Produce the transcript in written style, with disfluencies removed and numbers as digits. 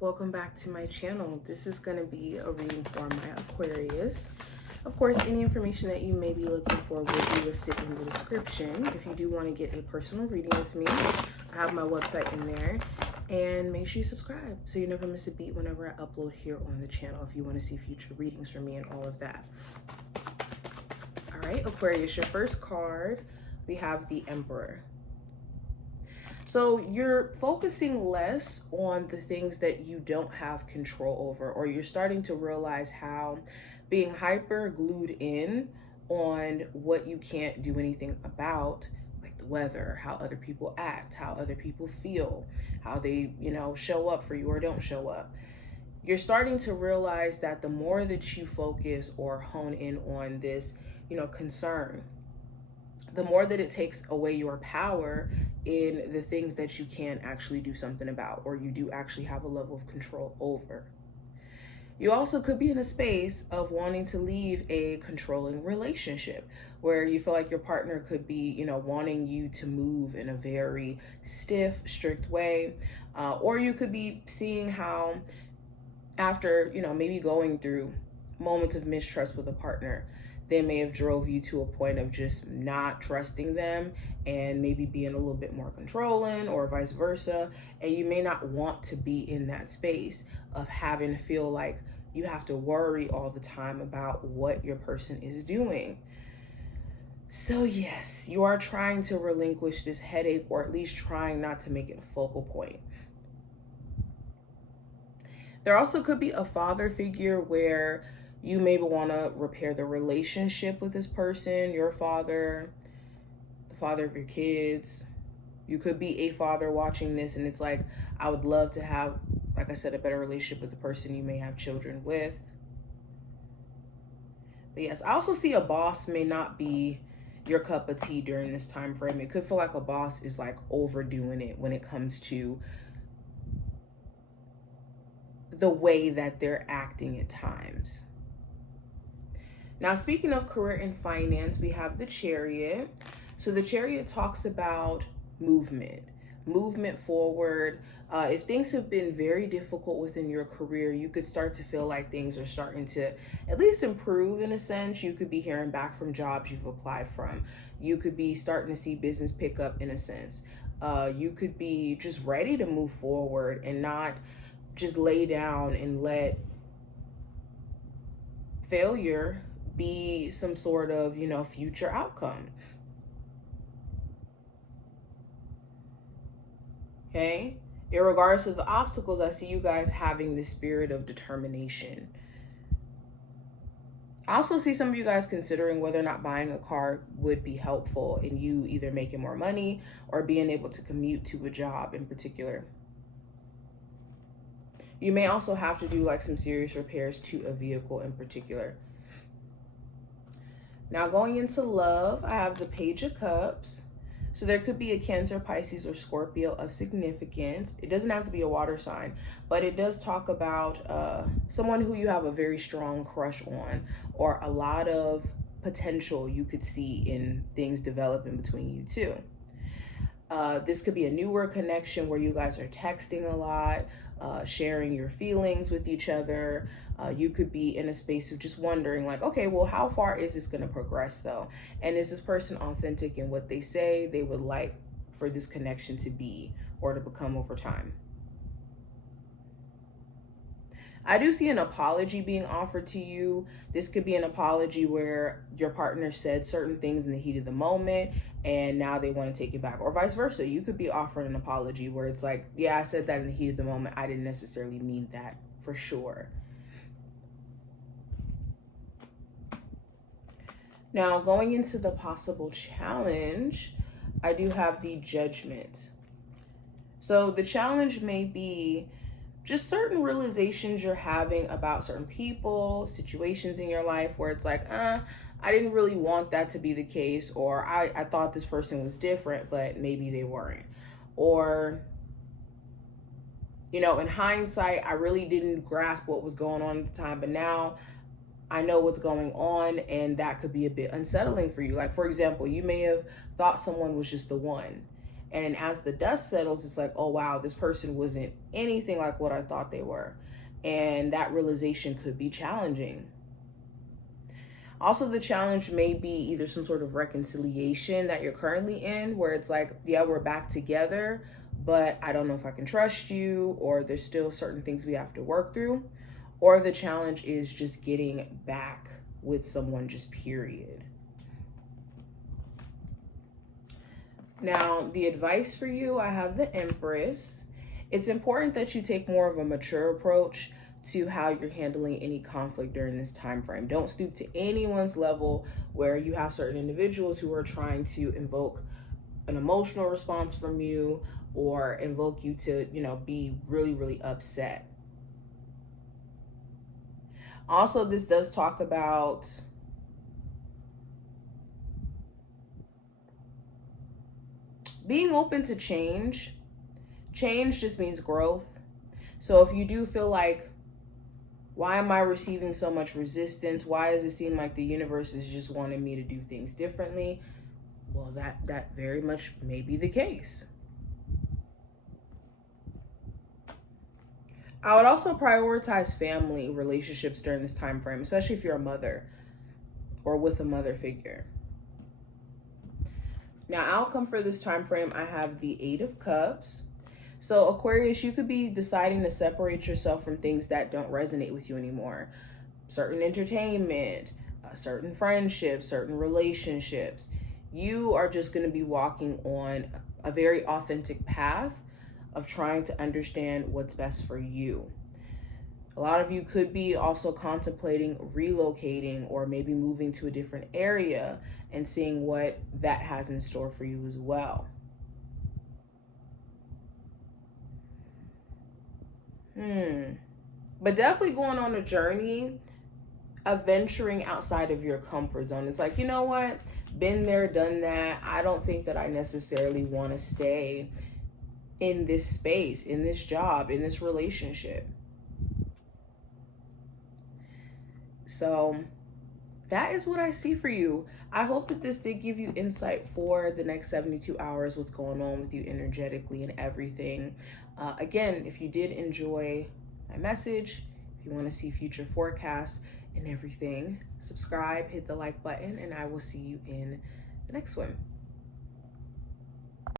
Welcome back to my channel. This is going to be a reading for my Aquarius. Of course, any information that you may be looking for will be listed in the description. If you do want to get a personal reading with me, I have my website in there. And make sure you subscribe so you never miss a beat whenever I upload here on the channel if you want to see future readings from me and all of that. All right, Aquarius, your first card, we have the Emperor. So you're focusing less on the things that you don't have control over, or you're starting to realize how being hyper glued in on what you can't do anything about, like the weather, how other people act, how other people feel, how they, show up for you or don't show up. You're starting to realize that the more that you focus or hone in on this, concern, the more that it takes away your power in the things that you can actually do something about, or you do actually have a level of control over. You also could be in a space of wanting to leave a controlling relationship where you feel like your partner could be, wanting you to move in a very stiff, strict way. Or you could be seeing how after, maybe going through moments of mistrust with a partner, they may have drove you to a point of just not trusting them and maybe being a little bit more controlling, or vice versa. And you may not want to be in that space of having to feel like you have to worry all the time about what your person is doing. So yes, you are trying to relinquish this headache, or at least trying not to make it a focal point. There also could be a father figure where you maybe want to repair the relationship with this person, your father, the father of your kids. You could be a father watching this and it's like, I would love to have, like I said, a better relationship with the person you may have children with. But yes, I also see a boss may not be your cup of tea during this time frame. It could feel like a boss is like overdoing it when it comes to the way that they're acting at times. Now, speaking of career and finance, we have the Chariot. So the Chariot talks about movement forward. If things have been very difficult within your career, you could start to feel like things are starting to at least improve in a sense. You could be hearing back from jobs you've applied from. You could be starting to see business pick up in a sense. You could be just ready to move forward and not just lay down and let failure be some sort of, future outcome. Okay? Irregardless of the obstacles, I see you guys having this spirit of determination. I also see some of you guys considering whether or not buying a car would be helpful in you either making more money or being able to commute to a job in particular. You may also have to do like some serious repairs to a vehicle in particular. Now going into love, I have the Page of Cups. So there could be a Cancer, Pisces, or Scorpio of significance. It doesn't have to be a water sign, but it does talk about someone who you have a very strong crush on, or a lot of potential you could see in things developing between you two. This could be a newer connection where you guys are texting a lot, sharing your feelings with each other. You could be in a space of just wondering like, okay, well, how far is this going to progress though? And is this person authentic in what they say they would like for this connection to be or to become over time? I do see an apology being offered to you. This could be an apology where your partner said certain things in the heat of the moment and now they want to take it back, or vice versa. You could be offering an apology where it's like, yeah, I said that in the heat of the moment. I didn't necessarily mean that for sure. Now, going into the possible challenge, I do have the Judgment. So the challenge may be just certain realizations you're having about certain people, situations in your life where it's like, I didn't really want that to be the case, or I thought this person was different, but maybe they weren't. Or, in hindsight, I really didn't grasp what was going on at the time, but now I know what's going on, and that could be a bit unsettling for you. Like, for example, you may have thought someone was just the one, And then as the dust settles, it's like, oh wow, this person wasn't anything like what I thought they were. And that realization could be challenging. Also, the challenge may be either some sort of reconciliation that you're currently in, where it's like, yeah, we're back together, but I don't know if I can trust you, or there's still certain things we have to work through. Or the challenge is just getting back with someone, just period. Now, the advice for you, I have the Empress. It's important that you take more of a mature approach to how you're handling any conflict during this time frame. Don't stoop to anyone's level where you have certain individuals who are trying to invoke an emotional response from you or invoke you to, be really, really upset. Also, this does talk about being open to change. Change just means growth. So if you do feel like, why am I receiving so much resistance? Why does it seem like the universe is just wanting me to do things differently? Well, that very much may be the case. I would also prioritize family relationships during this time frame, especially if you're a mother or with a mother figure. Now, outcome for this time frame, I have the 8 of Cups. So Aquarius, you could be deciding to separate yourself from things that don't resonate with you anymore. Certain entertainment, certain friendships, certain relationships. You are just going to be walking on a very authentic path of trying to understand what's best for you. A lot of you could be also contemplating relocating or maybe moving to a different area and seeing what that has in store for you as well. But definitely going on a journey of venturing outside of your comfort zone. It's like, you know what? Been there, done that. I don't think that I necessarily want to stay in this space, in this job, in this relationship. So that is what I see for you. I hope that this did give you insight for the next 72 hours, what's going on with you energetically and everything. Again, if you did enjoy my message, if you want to see future forecasts and everything, subscribe, hit the like button, and I will see you in the next one.